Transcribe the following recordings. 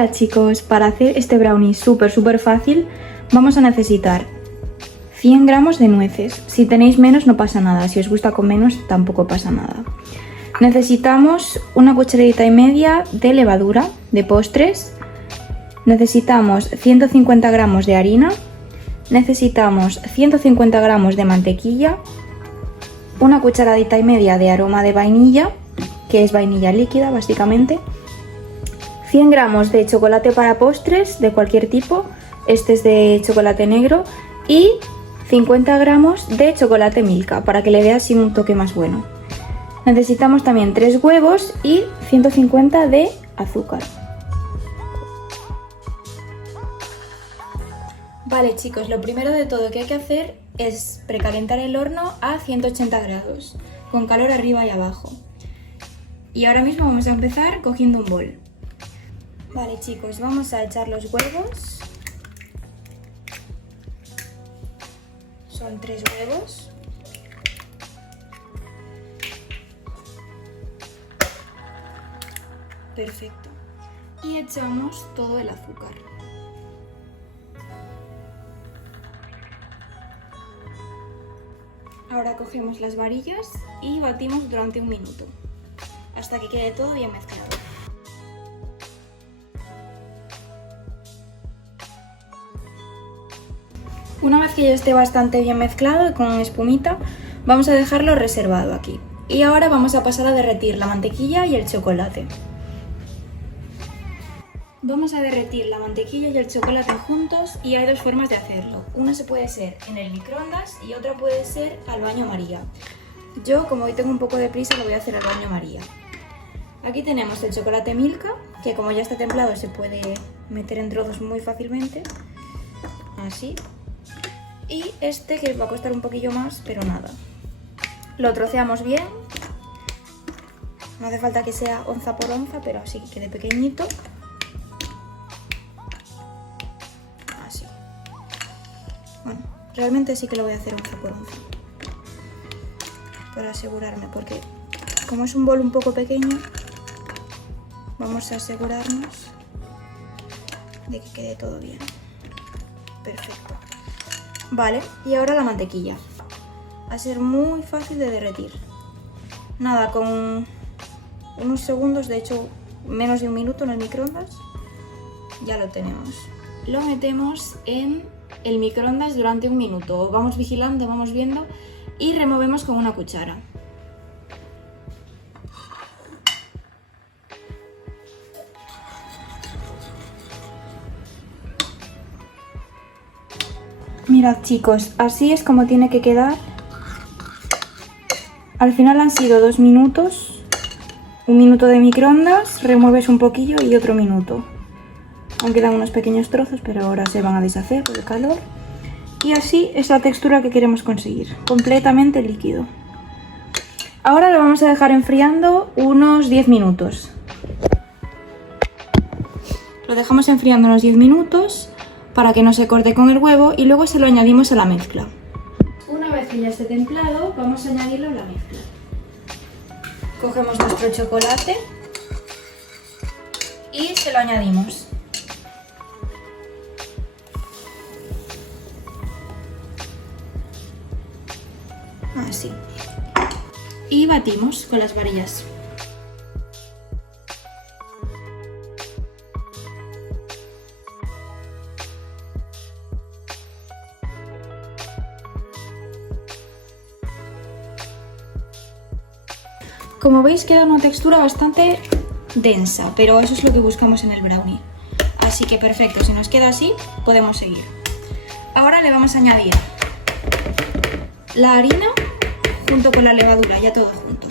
Hola chicos, para hacer este brownie súper fácil vamos a necesitar 100 gramos de nueces. Si tenéis menos no pasa nada, si os gusta con menos tampoco pasa nada. Necesitamos una cucharadita y media de levadura de postres. Necesitamos 150 gramos de harina. Necesitamos 150 gramos de mantequilla. Una cucharadita y media de aroma de vainilla, que es vainilla líquida básicamente. 100 gramos de chocolate para postres de cualquier tipo, este es de chocolate negro, y 50 gramos de chocolate Milka para que le dé así un toque más bueno. Necesitamos también 3 huevos y 150 de azúcar. Vale chicos, lo primero de todo que hay que hacer es precalentar el horno a 180 grados, con calor arriba y abajo. Y ahora mismo vamos a empezar cogiendo un bol. Vale chicos, vamos a echar los huevos. Son 3 huevos. Perfecto. Y echamos todo el azúcar. Ahora cogemos las varillas y batimos durante 1 minuto, hasta que quede todo bien mezclado. Una vez que ya esté bastante bien mezclado con espumita, vamos a dejarlo reservado aquí. Y ahora vamos a pasar a derretir la mantequilla y el chocolate. Vamos a derretir la mantequilla y el chocolate juntos y hay 2 formas de hacerlo. Una se puede ser en el microondas y otra puede ser al baño María. Yo, como hoy tengo un poco de prisa, lo voy a hacer al baño María. Aquí tenemos el chocolate Milka, que como ya está templado se puede meter en trozos muy fácilmente. Así. Y este que va a costar un poquillo más, pero nada. Lo troceamos bien. No hace falta que sea onza por onza, pero así que quede pequeñito. Así. Bueno, realmente sí que lo voy a hacer onza por onza, para asegurarme, porque como es un bol un poco pequeño, vamos a asegurarnos de que quede todo bien. Perfecto. Vale, y ahora la mantequilla. Va a ser muy fácil de derretir. Nada, con unos segundos, de hecho menos de 1 minuto en el microondas, ya lo tenemos. Lo metemos en el microondas durante 1 minuto. Vamos vigilando, vamos viendo y removemos con una cuchara. Mirad chicos, así es como tiene que quedar. Al final han sido 2 minutos, 1 minuto de microondas, remueves un poquillo y otro minuto. Aún quedan unos pequeños trozos, pero ahora se van a deshacer por el calor. Y así es la textura que queremos conseguir, completamente líquido. Ahora lo vamos a dejar enfriando unos 10 minutos. Lo dejamos enfriando unos 10 minutos para que no se corte con el huevo y luego se lo añadimos a la mezcla. Una vez que ya esté templado, vamos a añadirlo a la mezcla. Cogemos nuestro chocolate y se lo añadimos. Así. Y batimos con las varillas. Como veis queda una textura bastante densa, pero eso es lo que buscamos en el brownie. Así que perfecto, si nos queda así, podemos seguir. Ahora le vamos a añadir la harina junto con la levadura, ya todo junto.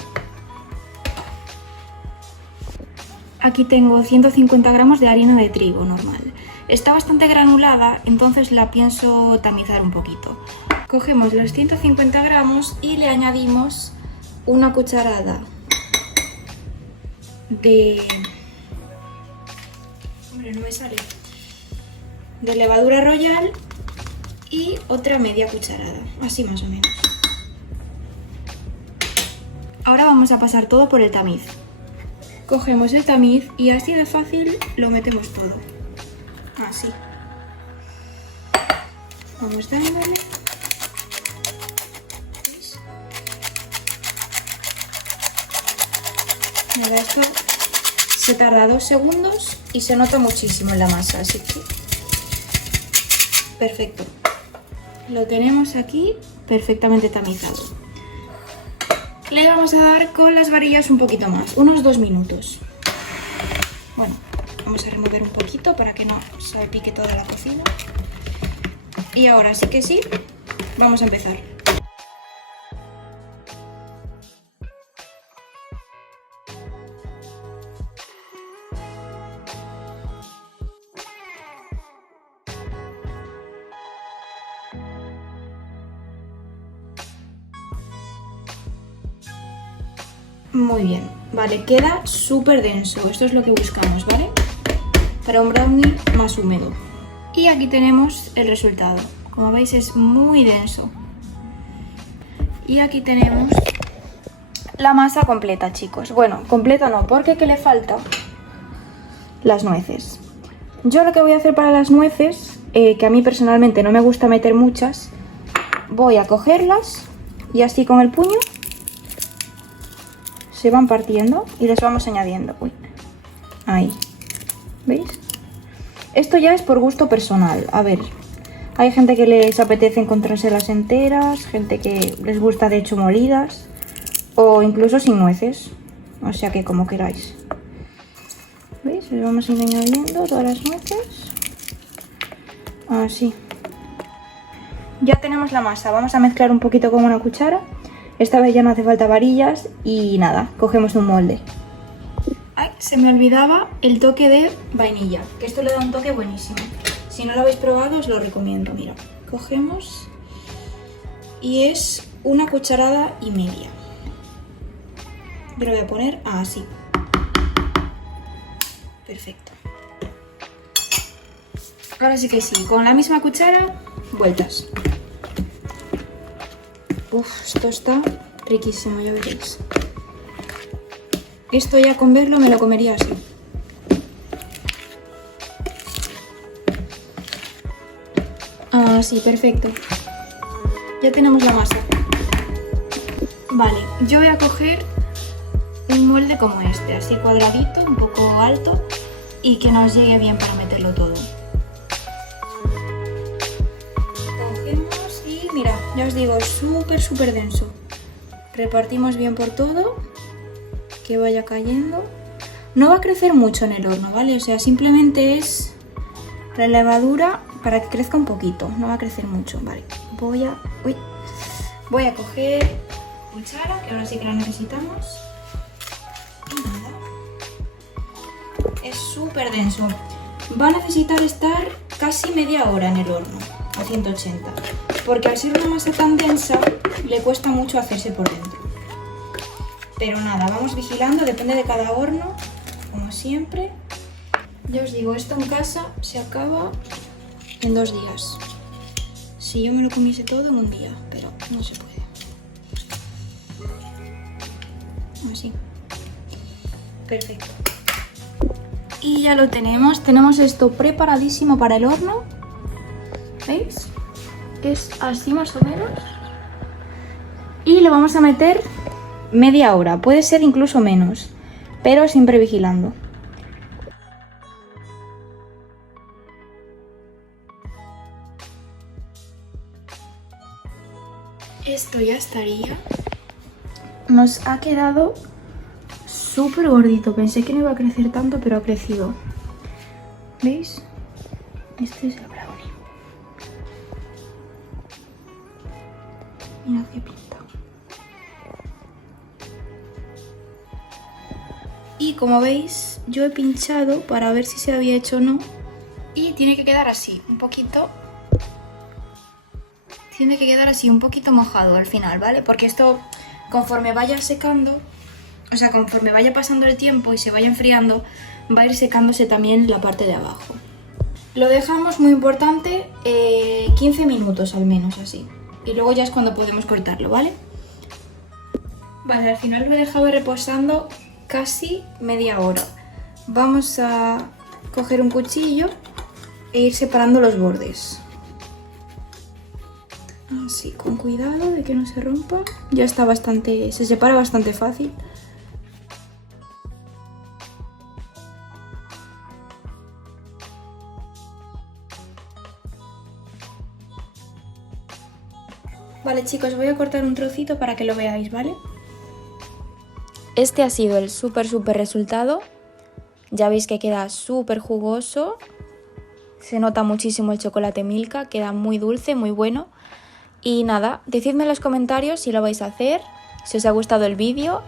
Aquí tengo 150 gramos de harina de trigo normal. Está bastante granulada, entonces la pienso tamizar un poquito. Cogemos los 150 gramos y le añadimos una cucharada de... Hombre, no me sale. De levadura royal y otra media cucharada, así más o menos. Ahora vamos a pasar todo por el tamiz. cogemos el tamiz y así de fácil lo metemos todo. Así. Vamos dándole. ¿Veis? Mira, esto se tarda 2 segundos y se nota muchísimo en la masa, así que perfecto. Lo tenemos aquí perfectamente tamizado. Le vamos a dar con las varillas un poquito más, unos 2 minutos. Bueno, vamos a remover un poquito para que no salpique toda la cocina. Y ahora sí que sí, vamos a empezar. Muy bien, vale, queda súper denso, esto es lo que buscamos, ¿vale? Para un brownie más húmedo. Y aquí tenemos el resultado, como veis es muy denso. Y aquí tenemos la masa completa, chicos. Bueno, completa no, porque ¿qué le falta? Las nueces. Yo lo que voy a hacer para las nueces, que a mí personalmente no me gusta meter muchas, voy a cogerlas y así con el puño se van partiendo y les vamos añadiendo. Uy, ahí, ¿veis? Esto ya es por gusto personal. A ver, hay gente que les apetece encontrárselas enteras, gente que les gusta de hecho molidas o incluso sin nueces, o sea que como queráis. ¿Veis? Les vamos a ir añadiendo todas las nueces. Así. Ya tenemos la masa, vamos a mezclar un poquito con una cuchara. Esta vez ya no hace falta varillas y nada, cogemos un molde. Ay, se me olvidaba el toque de vainilla, que esto le da un toque buenísimo. Si no lo habéis probado os lo recomiendo, mira. Cogemos y es 1,5 cucharadas. Yo lo voy a poner así. Perfecto. Ahora sí que sí, con la misma cuchara, vueltas. Uf, esto está riquísimo, ya veréis. Esto ya con verlo me lo comería así. Así, perfecto. Ya tenemos la masa. Vale, yo voy a coger un molde como este, así cuadradito, un poco alto y que nos llegue bien para meterlo todo. Cogemos y mira, ya os digo, es súper denso. Repartimos bien por todo, que vaya cayendo. No va a crecer mucho en el horno, ¿vale? O sea, simplemente es la levadura para que crezca un poquito, no va a crecer mucho, ¿vale? Voy a coger cuchara, que ahora sí que la necesitamos. Y nada. Es súper denso. Va a necesitar estar casi media hora en el horno, a 180. Porque al ser una masa tan densa, le cuesta mucho hacerse por dentro. Pero nada, vamos vigilando, depende de cada horno, como siempre. Ya os digo, esto en casa se acaba en 2 días. Si yo me lo comiese todo en un día, pero no se puede. Así. Perfecto. Y ya lo tenemos. Tenemos esto preparadísimo para el horno. ¿Veis? Es así más o menos. Y lo vamos a meter media hora. Puede ser incluso menos, pero siempre vigilando. Esto ya estaría. Nos ha quedado súper gordito. Pensé que no iba a crecer tanto, pero ha crecido. ¿Veis? Este es el brownie. Mirad qué pinta. Y como veis, yo he pinchado para ver si se había hecho o no. Y tiene que quedar así, un poquito. Tiene que quedar así, un poquito mojado al final, ¿vale? Porque esto, conforme vaya secando, o sea, conforme vaya pasando el tiempo y se vaya enfriando, va a ir secándose también la parte de abajo. Lo dejamos, muy importante, 15 minutos al menos, así. Y luego ya es cuando podemos cortarlo, ¿vale? Vale, al final lo he dejado reposando casi media hora. Vamos a coger un cuchillo e ir separando los bordes. Así, con cuidado de que no se rompa. Ya está bastante, se separa bastante fácil. Vale chicos, voy a cortar un trocito para que lo veáis, ¿vale? Este ha sido el súper resultado. Ya veis que queda súper jugoso. Se nota muchísimo el chocolate Milka, queda muy dulce, muy bueno. Y nada, decidme en los comentarios si lo vais a hacer, si os ha gustado el vídeo.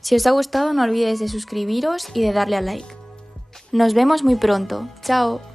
Si os ha gustado no olvidéis de suscribiros y de darle a like. Nos vemos muy pronto. ¡Chao!